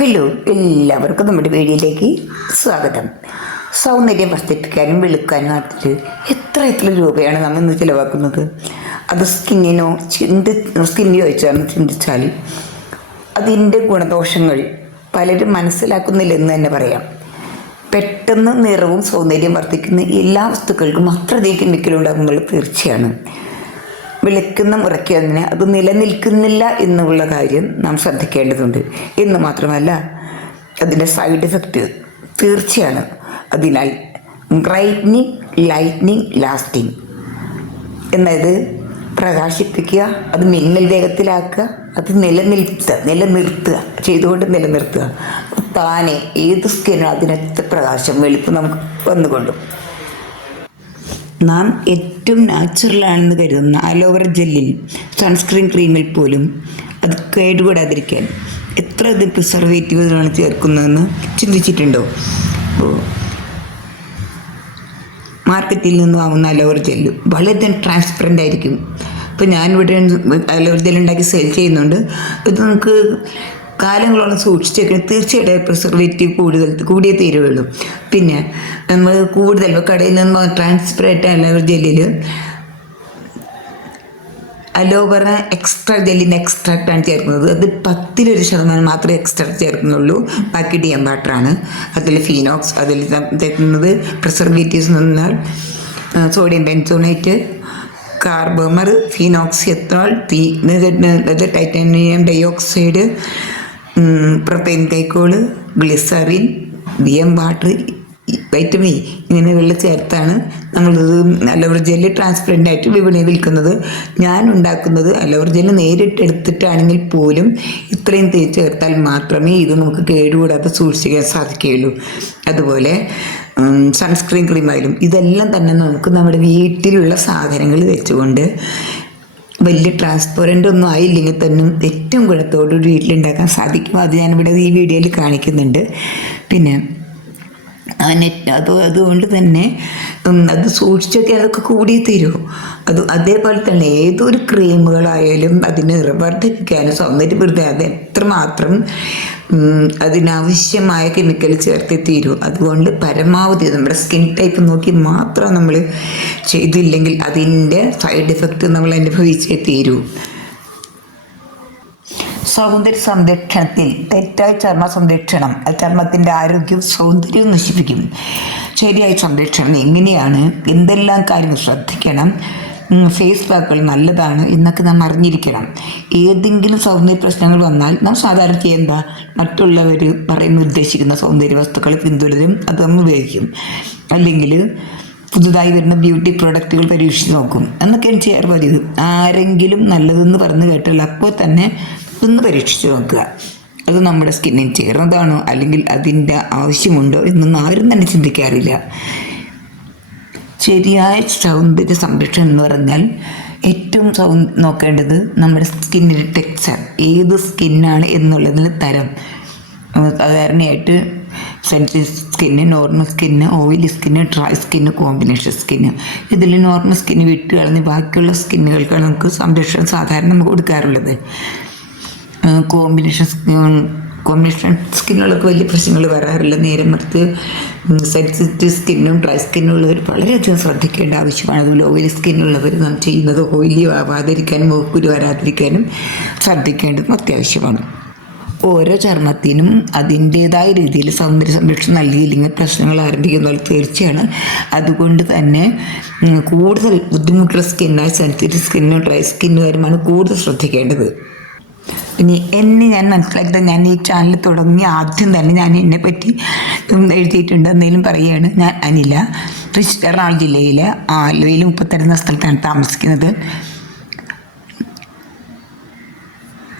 Hello, എല്ലാവർക്കും നമ്മുടെ വീഡിയോയിലേക്ക് സ്വാഗതം. സൗന്ദര്യം വർദ്ധിപ്പിക്കാനും വെളുക്കാനും ആയിട്ട് എത്ര രൂപയാണ് നമ്മൾ ഇന്ന് ചിലവാക്കുന്നത്. അത് സ്കിന്നിനോ ചോദിച്ചാൽ ചിന്തിച്ചാൽ അതിൻ്റെ ഗുണദോഷങ്ങൾ പലരും മനസ്സിലാക്കുന്നില്ലെന്ന് തന്നെ പറയാം. പെട്ടെന്ന് നിറവും സൗന്ദര്യം വർദ്ധിക്കുന്ന എല്ലാ വസ്തുക്കൾക്കും അത്രയധികം കെമിക്കലുണ്ടാകുന്നത് തീർച്ചയാണ്. വിളിക്കുന്ന മുറയ്ക്കുന്നതിന് അത് നിലനിൽക്കുന്നില്ല എന്നുള്ള കാര്യം നാം ശ്രദ്ധിക്കേണ്ടതുണ്ട്. എന്ന് മാത്രമല്ല അതിൻ്റെ സൈഡ് എഫക്റ്റ് തീർച്ചയാണ്. അതിനാൽ ബ്രൈറ്റ്നിങ്, ലൈറ്റ്നിങ്, ലാസ്റ്റിംഗ് എന്നത് പ്രകാശിപ്പിക്കുക, അത് മിന്നൽ വേഗത്തിലാക്കുക, അത് നിലനിർത്തുക ചെയ്തുകൊണ്ട് നിലനിർത്തുക. താനെ ഏത് സ്കിന്നും അതിനകത്ത് പ്രകാശം വെളുപ്പ് നമുക്ക് വന്നുകൊണ്ടും നാം ഏറ്റവും നാച്ചുറലാണെന്ന് കരുതുന്ന അലോവേറ ജെല്ലിൽ, സൺസ്ക്രീൻ ക്രീമിൽ പോലും അത് കേടുകൂടാതിരിക്കാൻ എത്ര പ്രിസർവേറ്റീവുകളാണ് ചേർക്കുന്നതെന്ന് ചിന്തിച്ചിട്ടുണ്ടോ? മാർക്കറ്റിൽ നിന്ന് വാങ്ങുന്ന അലോവേറ ജെല്ല് വളരെ ട്രാൻസ്പെറൻ്റ് ആയിരിക്കും. ഇപ്പോൾ ഞാനിവിടെ അലോവേറ ജെല്ല് ഉണ്ടാക്കി സെയിൽ ചെയ്യുന്നുണ്ട്. ഇത് നമുക്ക് കാലങ്ങളോളം സൂക്ഷിച്ച് വെക്കണം. തീർച്ചയായിട്ടും പ്രിസർവേറ്റീവ് കൂടിയേ തീരുള്ളൂ. പിന്നെ നമ്മൾ കൂടുതൽ കടയിൽ നിന്ന് ട്രാൻസ്പെറൻ്റ് അലോവേറ ജെല്ലിൽ അലോവേറ ജെല്ലിൻ്റെ എക്സ്ട്രാക്റ്റാണ് ചേർക്കുന്നത്. അത് 10% മാത്രമേ എക്സ്ട്രാക്ട് ചേർക്കുന്നുള്ളൂ. ബാക്കി ഡിയം വാട്ടറാണ്. അതിൽ ഫീനോക്സ്, അതിൽ തേക്കുന്നത് പ്രിസർവേറ്റീവ്സ് എന്നാൽ sodium benzoate, carbomer, phenoxyethanol, titanium dioxide, propylene glycol, glycerin, ഡിയം വാട്ടർ, വൈറ്റമിൻ ഇങ്ങനെയുള്ള ചേർത്താണ് നമ്മളിത് അലോവേറ ജെല്ല് ട്രാൻസ്പെറൻ്റ് ആയിട്ട് വിപണിയിൽ വിൽക്കുന്നത്. ഞാൻ ഉണ്ടാക്കുന്നത് അലോവേറ ജെല്ല് നേരിട്ട് എടുത്തിട്ടാണെങ്കിൽ പോലും ഇത്രയും ചേർത്താൽ മാത്രമേ ഇത് നമുക്ക് കേടുകൂടാതെ സൂക്ഷിക്കാൻ സാധിക്കുകയുള്ളൂ. അതുപോലെ സൺസ്ക്രീൻ ക്രീമായാലും ഇതെല്ലാം തന്നെ നമുക്ക് നമ്മുടെ വീട്ടിലുള്ള സാധനങ്ങൾ വെച്ചുകൊണ്ട് വലിയ ട്രാൻസ്പെറൻ്റ് ഒന്നും ആയില്ലെങ്കിൽ തന്നെ ഏറ്റവും ഗുണത്തോട് വീട്ടിലുണ്ടാക്കാൻ സാധിക്കും. അത് ഞാനിവിടെ ഈ വീഡിയോയിൽ കാണിക്കുന്നുണ്ട്. പിന്നെ അതുകൊണ്ട് തന്നെ അത് സൂക്ഷിച്ചൊക്കെ അതൊക്കെ കൂടിയേ തീരൂ. അതേപോലെ തന്നെ ഏതൊരു ക്രീമുകളായാലും അതിന് വർദ്ധിപ്പിക്കാനും സൗന്ദര്യപ്പെടുത്താൻ അത് എത്രമാത്രം അതിനാവശ്യമായ കെമിക്കൽ ചേർത്തേ തീരൂ. അതുകൊണ്ട് പരമാവധി നമ്മുടെ സ്കിൻ ടൈപ്പ് നോക്കി മാത്രം നമ്മൾ ചെയ്തില്ലെങ്കിൽ അതിൻ്റെ സൈഡ് എഫക്റ്റ് നമ്മൾ അനുഭവിച്ചേ തീരൂ. സൗന്ദര്യ സംരക്ഷണത്തിൽ തെറ്റായ ചർമ്മ സംരക്ഷണം ചർമ്മത്തിൻ്റെ ആരോഗ്യവും സൗന്ദര്യവും നശിപ്പിക്കും. ശരിയായ സംരക്ഷണം എങ്ങനെയാണ്, എന്തെല്ലാം കാര്യങ്ങൾ ശ്രദ്ധിക്കണം, ഫേസ് പാക്കുകൾ നല്ലതാണ് എന്നൊക്കെ നാം അറിഞ്ഞിരിക്കണം. ഏതെങ്കിലും സൗന്ദര്യ പ്രശ്നങ്ങൾ വന്നാൽ നാം സാധാരണ ചെയ്യുന്ന മറ്റുള്ളവർ ഉദ്ദേശിക്കുന്ന സൗന്ദര്യ വസ്തുക്കൾ പിന്തുടരും, അത് നമ്മൾ ഉപയോഗിക്കും. അല്ലെങ്കിൽ പുതുതായി വരുന്ന ബ്യൂട്ടി പ്രോഡക്റ്റുകൾ പരീക്ഷിച്ച് നോക്കും. എന്നൊക്കെയാണ് ചെയ്യാറ് പതിവ്. ആരെങ്കിലും നല്ലതെന്ന് പറഞ്ഞു കേട്ടാൽ അപ്പോൾ തന്നെ ഒന്ന് പരീക്ഷിച്ച് നോക്കുക. അത് നമ്മുടെ സ്കിന്നിന് ചേർന്നതാണോ അല്ലെങ്കിൽ അതിൻ്റെ ആവശ്യമുണ്ടോ എന്നൊന്നും ആരും തന്നെ ചിന്തിക്കാറില്ല. ശരിയായ സൗന്ദര്യ സംരക്ഷണം എന്ന് പറഞ്ഞാൽ ഏറ്റവും നോക്കേണ്ടത് നമ്മുടെ സ്കിന്നിൻ്റെ ടെക്സ്ചർ, ഏത് സ്കിന്നാണ് എന്നുള്ളതിന് തരം. സാധാരണയായിട്ട് sensitive skin, normal skin, oily skin, dry skin, combination skin. ഇതിൽ നോർമൽ സ്കിന്ന് വിട്ട് കളഞ്ഞ് ബാക്കിയുള്ള സ്കിന്നുകൾക്കാണ് നമുക്ക് സംരക്ഷണം സാധാരണ നമുക്ക് കൊടുക്കാറുള്ളത്. കോമ്പിനേഷൻ സ്കിന്നുകൾക്ക് വലിയ പ്രശ്നങ്ങൾ വരാറില്ല. നേരെ മറിച്ച് സെൻസിറ്റീവ് സ്കിന്നും ഡ്രൈ സ്കിന്നുള്ളവർ വളരെയധികം ശ്രദ്ധിക്കേണ്ട ആവശ്യമാണ്. അതുപോലെ ഓയിലി സ്കിന്നുള്ളവർ നാം ചെയ്യുന്നത് ഓയിലി ആവാതിരിക്കാനും മുഖക്കുരു വരാതിരിക്കാനും ശ്രദ്ധിക്കേണ്ടതും അത്യാവശ്യമാണ്. ഓരോ ചർമ്മത്തിനും അതിൻ്റേതായ രീതിയിൽ സൗന്ദര്യ സംരക്ഷണം നൽകിയില്ലെങ്കിൽ പ്രശ്നങ്ങൾ ആരംഭിക്കുന്നത് തീർച്ചയാണ്. അതുകൊണ്ട് തന്നെ കൂടുതൽ ബുദ്ധിമുട്ടുള്ള സ്കിന്നായ സെൻസിറ്റീവ് സ്കിന്നും ഡ്രൈ സ്കിന്നുകാരുമാണ് കൂടുതൽ ശ്രദ്ധിക്കേണ്ടത്. ഇനി ഞാൻ മനസ്സിലാക്കിയത്, ഞാൻ ഈ ചാനൽ തുടങ്ങി ആദ്യം തന്നെ ഞാൻ എന്നെപ്പറ്റി എഴുതിയിട്ടുണ്ട്. എന്തെങ്കിലും പറയുകയാണ്. ഞാൻ അനില, എറണാകുളം ജില്ലയിലെ ആലുവയിൽ 32 എന്ന സ്ഥലത്താണ് താമസിക്കുന്നത്.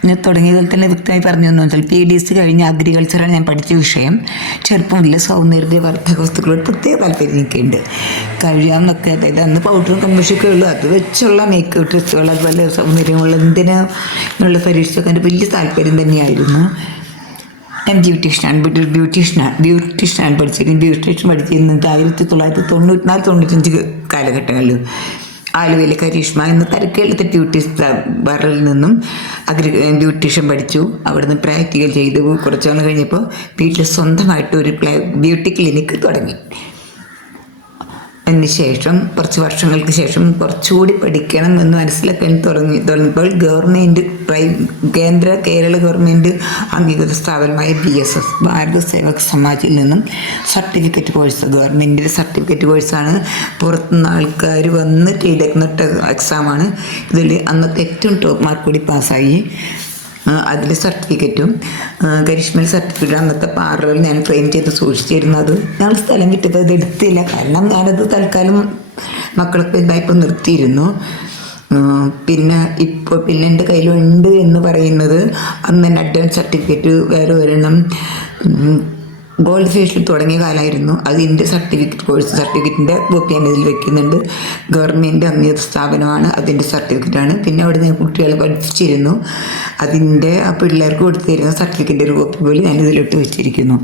ഞാൻ തുടങ്ങിയതിൽ തന്നെ വ്യക്തമായി പറഞ്ഞു തന്നു വെച്ചാൽ PDC കഴിഞ്ഞ് അഗ്രികൾച്ചറാണ് ഞാൻ പഠിച്ച വിഷയം. ചെറുപ്പം മുതൽ സൗന്ദര്യവർദ്ധക വസ്തുക്കളോട് പ്രത്യേക താല്പര്യം എനിക്കുണ്ട്. കഴിയാമെന്നൊക്കെ, അതായത് അന്ന് പൗഡറും കമ്മീഷൊക്കെ ഉള്ളൂ, അത് വെച്ചുള്ള മേക്കപ്പ് ഡ്രസ്സുകൾ, അതുപോലെ സൗന്ദര്യമുള്ള എന്നുള്ള പരീക്ഷിച്ചൊക്കെ എൻ്റെ വലിയ താല്പര്യം തന്നെയായിരുന്നു. ഞാൻ ബ്യൂട്ടീഷ്യനാണ് പഠിച്ചിരുന്നത്. ബ്യൂട്ടീഷ്യൻ പഠിച്ചിരുന്നത് 1994-95 കാലഘട്ടങ്ങളിൽ. ആലുവയിലെ കരീഷ്മ എന്ന തരക്കേലത്തെ ബ്യൂട്ടി പാർലറിൽ നിന്നും ബ്യൂട്ടീഷ്യൻ പഠിച്ചു. അവിടുന്ന് പ്രാക്ടിക്കൽ ചെയ്തു. കുറച്ച് നാൾ കഴിഞ്ഞപ്പോൾ വീട്ടിൽ സ്വന്തമായിട്ട് ഒരു ബ്യൂട്ടി ക്ലിനിക്ക് തുടങ്ങി. അതിനുശേഷം കുറച്ച് വർഷങ്ങൾക്ക് ശേഷം കുറച്ചുകൂടി പഠിക്കണം എന്ന് മനസ്സിലാക്കാൻ തുടങ്ങിയപ്പോൾ ഗവൺമെൻറ് കേരള ഗവൺമെൻറ് അംഗീകൃത സ്ഥാപനമായ BSS ഭാരത സേവക് സമാജിൽ നിന്നും സർട്ടിഫിക്കറ്റ് കോഴ്സ്, ഗവൺമെൻറ്റിൻ്റെ സർട്ടിഫിക്കറ്റ് കോഴ്സാണ്. പുറത്തുനിന്ന് ആൾക്കാർ വന്ന് ചെയ്തേക്കുന്ന എക്സാമാണ്. ഇതിൽ അന്നത്തെ ഏറ്റവും ടോപ്പ് മാർക്ക് കൂടി പാസ്സായി. അതിൽ സർട്ടിഫിക്കറ്റും കരിഷ്മയിൽ സർട്ടിഫിക്കറ്റ് അന്നത്തെ പാർലറിൽ ഞാൻ ട്രെയിൻ ചെയ്ത് സൂക്ഷിച്ചിരുന്നത്. ഞങ്ങൾ സ്ഥലം വിട്ടപ്പോൾ അത് എടുത്തില്ല, കാരണം ഞാനത് തൽക്കാലം മക്കളൊക്കെ ഇതായപ്പോൾ നിർത്തിയിരുന്നു. പിന്നെ എൻ്റെ കയ്യിലുണ്ട് എന്ന് പറയുന്നത് അന്ന് തന്നെ അഡ്വാൻസ് സർട്ടിഫിക്കറ്റ് വേറെ ഒരെണ്ണം ഗോൾഡ് ഫേഷ്യൽ തുടങ്ങിയ കാലമായിരുന്നു. അതിൻ്റെ സർട്ടിഫിക്കറ്റിൻ്റെ കോപ്പി ഞാൻ ഇതിൽ വെക്കുന്നുണ്ട്. ഗവൺമെൻറ് അംഗീകൃത സ്ഥാപനമാണ്, അതിൻ്റെ സർട്ടിഫിക്കറ്റാണ്. പിന്നെ അവിടെ ഞാൻ കുട്ടികളെ പഠിപ്പിച്ചിരുന്നു. അതിൻ്റെ ആ പിള്ളേർക്ക് കൊടുത്തിരുന്ന സർട്ടിഫിക്കറ്റിൻ്റെ ഒരു കോപ്പി പോലും ഞാൻ ഇതിലിട്ട് വെച്ചിരിക്കുന്നു.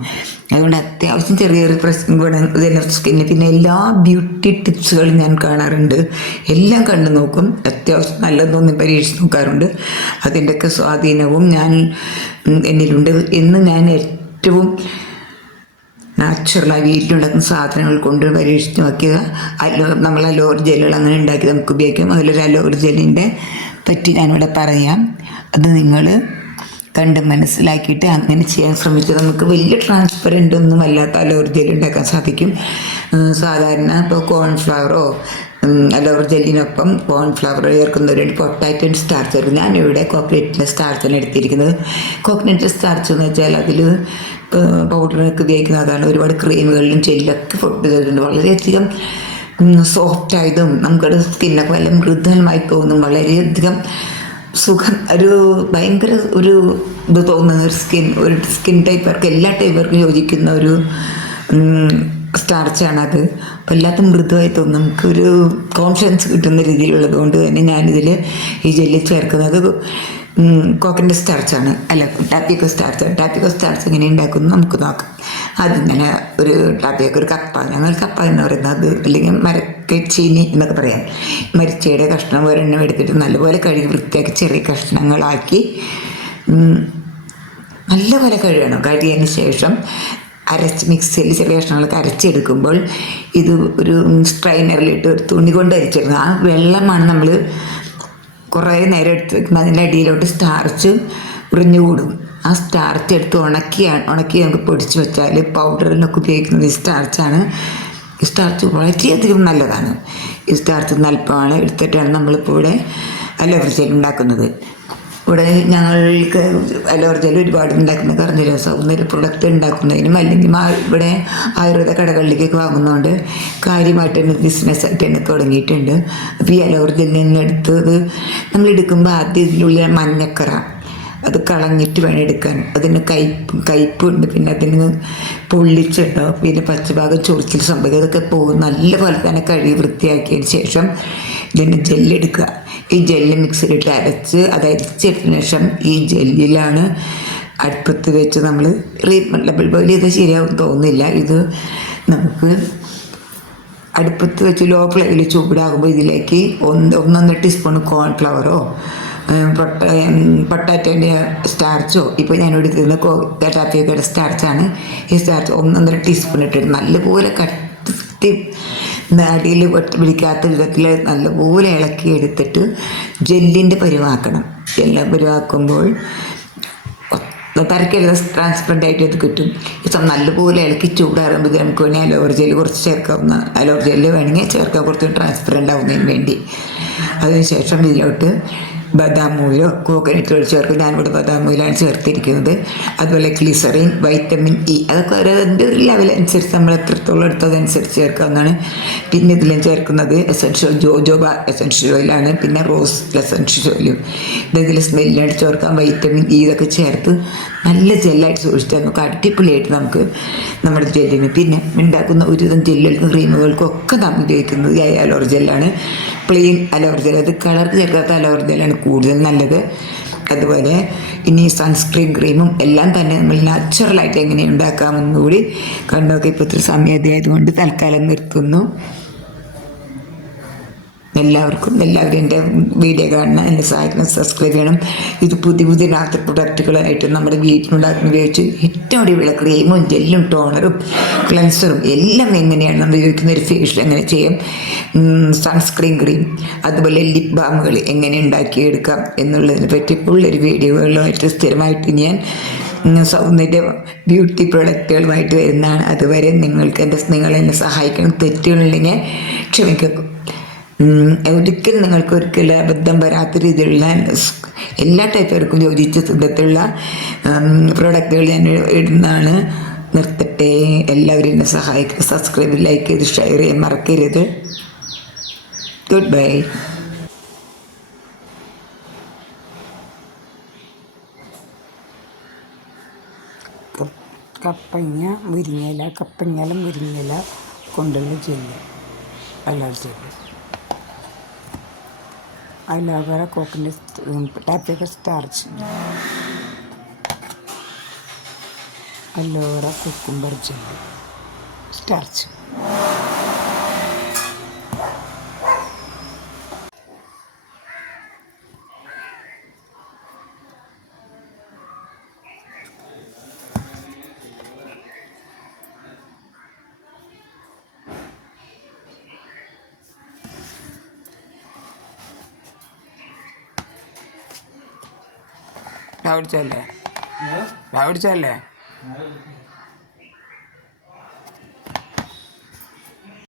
അതുകൊണ്ട് അത്യാവശ്യം ചെറിയ ചെറിയ പ്രശ്നം സ്കിന്ന്, പിന്നെ എല്ലാ ബ്യൂട്ടി ടിപ്സുകളും ഞാൻ കാണാറുണ്ട്. എല്ലാം കണ്ടു നോക്കും. അത്യാവശ്യം നല്ലതൊന്നും പരീക്ഷിച്ച് നോക്കാറുണ്ട്. അതിൻ്റെയൊക്കെ സ്വാധീനവും എന്നിലുണ്ട്. എന്ന് ഞാൻ ഏറ്റവും നാച്ചുറലായി വീട്ടിലുണ്ടാക്കുന്ന സാധനങ്ങൾ കൊണ്ട് പരീക്ഷിച്ച് നോക്കിയത് നമ്മൾ അലോവേറ ജെല്ലുകൾ അങ്ങനെ ഉണ്ടാക്കി നമുക്ക് ഉപയോഗിക്കാം. അതിലൊരു അലോവേറ ജെല്ലിൻ്റെ പറ്റി ഞാനിവിടെ പറയാം. അത് നിങ്ങൾ കണ്ട് മനസ്സിലാക്കിയിട്ട് അങ്ങനെ ചെയ്യാൻ ശ്രമിച്ചത് നമുക്ക് വലിയ ട്രാൻസ്പെറൻ്റ് ഒന്നും അല്ലാത്ത അലോവേറ ജെല്ല് ഉണ്ടാക്കാൻ സാധിക്കും. സാധാരണ ഇപ്പോൾ കോൺഫ്ലവറോ അലോവേറ ജെല്ലിനൊപ്പം കോൺഫ്ലവർ ചേർക്കുന്നവരുണ്ട്, പൊട്ടാറ്റോ സ്റ്റാർച്ച് ചേർക്കും. ഞാനിവിടെ കോക്കനട്ടിൻ്റെ സ്റ്റാർച്ചാണ് എടുത്തിരിക്കുന്നത്. കോക്കനട്ട് സ്റ്റാർച്ച് എന്ന് വെച്ചാൽ അതിൽ പൗഡറിനൊക്കെ ഉപയോഗിക്കുന്നതാണ്. ഒരുപാട് ക്രീമുകളിലും ജെല്ലൊക്കെ ഫുഡ് ചെയ്തിട്ടുണ്ട്. വളരെയധികം സോഫ്റ്റായതും നമുക്കത് സ്കിന്നൊക്കെ വല്ല മൃദുലമായി തോന്നും. വളരെയധികം സുഖം, ഒരു ഭയങ്കര ഒരു ഇത് തോന്നുന്ന ഒരു സ്കിൻ ടൈപ്പർക്ക് എല്ലാ ടൈപ്പർക്കും യോജിക്കുന്ന ഒരു സ്റ്റാർച്ചാണത്. അപ്പോൾ എല്ലാത്തും മൃദുവായി തോന്നും, നമുക്കൊരു കോൺഫിഡൻസ് കിട്ടുന്ന രീതിയിലുള്ളത് കൊണ്ട് തന്നെ ഞാനിതിൽ ഈ ജെല്ലി ചേർക്കുന്നത് കോക്കനട്ട് സ്റ്റാർച്ചാണ്, അല്ല ടാപ്പിക്കോ സ്റ്റാർച്ചാണ്. ടാപ്പിക്കോ സ്റ്റാർച്ച് എങ്ങനെ ഉണ്ടാക്കുന്നു നമുക്ക് നോക്കാം. ആദ്യം തന്നെ ഒരു ടാപ്പിയൊക്കെ ഒരു കപ്പ, ഞങ്ങൾ കപ്പ എന്ന് പറയുന്നത്, അത് അല്ലെങ്കിൽ മരക്കച്ചീനി എന്നൊക്കെ പറയാം. മരിച്ചയുടെ കഷ്ണം ഒരെണ്ണം എടുത്തിട്ട് നല്ലപോലെ കഴുകി വൃത്തിയാക്കി ചെറിയ കഷ്ണങ്ങളാക്കി നല്ലപോലെ കഴുകണം. കഴുകിയതിന് ശേഷം മിക്സിയിൽ ചെറിയ കഷ്ണങ്ങളൊക്കെ അരച്ചെടുക്കുമ്പോൾ ഇത് ഒരു സ്ട്രൈനറിലിട്ട് ഒരു തുണി കൊണ്ട് അരിച്ചെടുക്കുക. ആ വെള്ളമാണ് നമ്മൾ കുറേ നേരം എടുത്ത് വെക്കുമ്പോൾ അതിൻ്റെ അടിയിലോട്ട് സ്റ്റാർച്ച് ഉറിഞ്ഞുകൂടും. ആ സ്റ്റാർച്ച് എടുത്ത് ഉണക്കി നമുക്ക് പൊടിച്ച് വെച്ചാൽ പൗഡറിനൊക്കെ ഉപയോഗിക്കുന്നത് ഈ സ്റ്റാർച്ചാണ്. ഈ സ്റ്റാർച്ച് വളരെയധികം നല്ലതാണ്. ഈ സ്റ്റാർച്ച് നൽപ്പമാണ് എടുത്തിട്ടാണ് നമ്മളിപ്പോൾ ഇവിടെ അലോവേറ ജെൽ ഉണ്ടാക്കുന്നത്. ഇവിടെ ഞങ്ങൾക്ക് അലോവേറ ജെൽ ഒരുപാട് ഉണ്ടാക്കുന്നത് പറഞ്ഞല്ലോ. സൗന്ദര്യ പ്രൊഡക്റ്റ് ഉണ്ടാക്കുന്നതിനും അല്ലെങ്കിൽ ഇവിടെ ആയുർവേദ കടകളിലേക്കൊക്കെ വാങ്ങുന്നതുകൊണ്ട് കാര്യമായിട്ട് തന്നെ ബിസിനസ്സായിട്ട് തന്നെ തുടങ്ങിയിട്ടുണ്ട്. അപ്പോൾ ഈ അലോവേറ ജെല്ലിൽ നിന്ന് എടുത്തത് നമ്മളെടുക്കുമ്പോൾ ആദ്യം ഇതിനുള്ളിൽ മഞ്ഞക്കറ അത് കളഞ്ഞിട്ട് വേണം എടുക്കാൻ. അതിന് കയ്പുണ്ട്, പിന്നെ അതിന് പൊള്ളിച്ചുണ്ടാവും, പിന്നെ പച്ചഭാഗം ചൊറിച്ചിൽ സംഭവിക്കും. അതൊക്കെ പോകും. നല്ലപോലെ തന്നെ കഴുകി വൃത്തിയാക്കിയതിന് ശേഷം ഇതിന് ജെല്ലെടുക്കുക. ഈ ജെല്ല് മിക്സിയിലിട്ട് അരച്ച് അത് അരിച്ചെടുത്തതിന് ശേഷം ഈ ജെല്ലിലാണ് അടുപ്പത്ത് വെച്ച് നമ്മൾ ട്രീറ്റ്മെൻറ്റ് വലിയ ഇത് ശരിയാവും തോന്നുന്നില്ല. ഇത് നമുക്ക് അടുപ്പത്ത് വെച്ച് ലോ ഫ്ലെയിമിൽ ചൂടാകുമ്പോൾ ഇതിലേക്ക് 1.5 ടീസ്പൂൺ കോൺഫ്ലവറോ പൊട്ടാറ്റോൻ്റെ സ്റ്റാർച്ചോ, ഇപ്പോൾ ഞാനിവിടെ എടുത്തിരുന്ന ടാപ്പിയോക്കയുടെ സ്റ്റാർച്ചാണ്. ഈ സ്റ്റാർച്ച് 1.5 ടീസ്പൂൺ ഇട്ടിട്ട് നല്ലപോലെ കട്ടി അടിയിൽ പിടിക്കാത്ത വിധത്തിൽ നല്ലപോലെ ഇളക്കി എടുത്തിട്ട് ജെല്ലിൻ്റെ പരുവാക്കണം. ജെല്ലാം പരുവാക്കുമ്പോൾ തരക്കല്ല ട്രാൻസ്പെറൻ്റ് ആയിട്ട് അത് കിട്ടും. നല്ലപോലെ ഇളക്കി ചൂടാറുമ്പോൾ നമുക്ക് വേണമെങ്കിൽ അലോവേറ ജെല്ല് കുറച്ച് ചേർക്കാവുന്ന, അലോവേറ ജെല്ല് വേണമെങ്കിൽ ചേർക്കാൻ കുറച്ച് ട്രാൻസ്പെറൻ്റ് ആവുന്നതിന് വേണ്ടി. അതിനുശേഷം ഇതിലോട്ട് ബദാം ഓയിലോ കോക്കനട്ട് ഓയിൽ ചേർക്കും. ഞാനിവിടെ ബദാം ഓയിലാണ് ചേർത്തിരിക്കുന്നത്. അതുപോലെ ഗ്ലിസറിൻ, വൈറ്റമിൻ ഇ, അതൊക്കെ അതിൻ്റെ ഒരു ലെവലനുസരിച്ച് നമ്മൾ എത്രത്തോളം എടുത്തതനുസരിച്ച് ചേർക്കാവുന്നതാണ്. പിന്നെ ഇതിലും ചേർക്കുന്നത് ജോജോബ എസൻഷ്യൽ ഓയിലാണ്, പിന്നെ റോസ് എസൻഷ്യൽ ഓയിലും. ഇതിൽ സ്മെല്ലായിട്ട് ചേർക്കാം. വൈറ്റമിൻ ഇ ഇതൊക്കെ ചേർത്ത് നല്ല ജെല്ലായിട്ട് സൂക്ഷിച്ചാൽ നമുക്ക് അടിപൊളിയായിട്ട് നമുക്ക് നമ്മുടെ ജെല്ലിന് പിന്നെ ഉണ്ടാക്കുന്ന ഒരുവിധം ജെല്ലുകൾക്കും ക്രീമുകൾക്കും ഒക്കെ നമ്മൾ ഉപയോഗിക്കുന്നത് ഈ അലോവേറ ജെല്ലാണ്. പ്ലെയിൻ അലോവേറ ജെൽ, അത് കളർക്ക് ചേർക്കാത്ത അലോവേറ ജെല്ലാണ് കൂടുതൽ നല്ലത്. അതുപോലെ ഇനി സൺസ്ക്രീൻ ക്രീമും എല്ലാം തന്നെ നമ്മൾ നാച്ചുറലായിട്ട് എങ്ങനെ ഉണ്ടാക്കാമെന്നുകൂടി കണ്ടൊക്കെ. ഇപ്പോൾ ഇത്ര സമയമായതുകൊണ്ട് തൽക്കാലം നിർത്തുന്നു. എല്ലാവരും എൻ്റെ വീഡിയോ കാണണം, എന്നെ സഹായിക്കണം, സബ്സ്ക്രൈബ് ചെയ്യണം. ഇത് പുതിയ നാച്ചുറൽ പ്രൊഡക്റ്റുകളായിട്ട് നമ്മുടെ വീട്ടിലുണ്ടാക്കുന്ന ഉപയോഗിച്ച് ഏറ്റവും അടിപൊളിയുള്ള ക്രീമും ജെല്ലും ടോണറും ക്ലെൻസറും എല്ലാം എങ്ങനെയാണ് നമ്മൾ ഉപയോഗിക്കുന്ന ഒരു ഫേഷ്യൽ എങ്ങനെ ചെയ്യാം, സൺസ്ക്രീൻ ക്രീം, അതുപോലെ ലിപ് ബാമുകൾ എങ്ങനെ ഉണ്ടാക്കിയെടുക്കാം എന്നുള്ളതിനെ പറ്റി ഉള്ളൊരു വീഡിയോകളുമായിട്ട് സ്ഥിരമായിട്ട് ഞാൻ സൗന്ദര്യ ബ്യൂട്ടി പ്രൊഡക്റ്റുകളുമായിട്ട് വരുന്നതാണ്. അതുവരെ നിങ്ങളെന്നെ സഹായിക്കണം. തെറ്റുകളുണ്ടെങ്കിൽ ക്ഷമിക്കും. ഒരിക്കലും ഒരിക്കലും അബദ്ധം വരാത്ത രീതിയിലുള്ള എല്ലാ ടൈപ്പുകാർക്കും യോജിച്ച വിധത്തിലുള്ള പ്രോഡക്റ്റുകൾ ഞാൻ ഇടുന്നതാണ്. നിർത്തട്ടെ. എല്ലാവരും എന്നെ സഹായിക്കുക. സബ്സ്ക്രൈബ്, ലൈക്ക് ചെയ്ത് ഷെയർ ചെയ്യാൻ മറക്കരുത്. Good bye. കപ്പങ്ങല മുരിങ്ങയില കൊണ്ടുള്ള ജെല്ല്, അലർജിക്ക്. Aloe vera coconut tapioca starch, aloe vera cucumber gel starch. രാവിലെ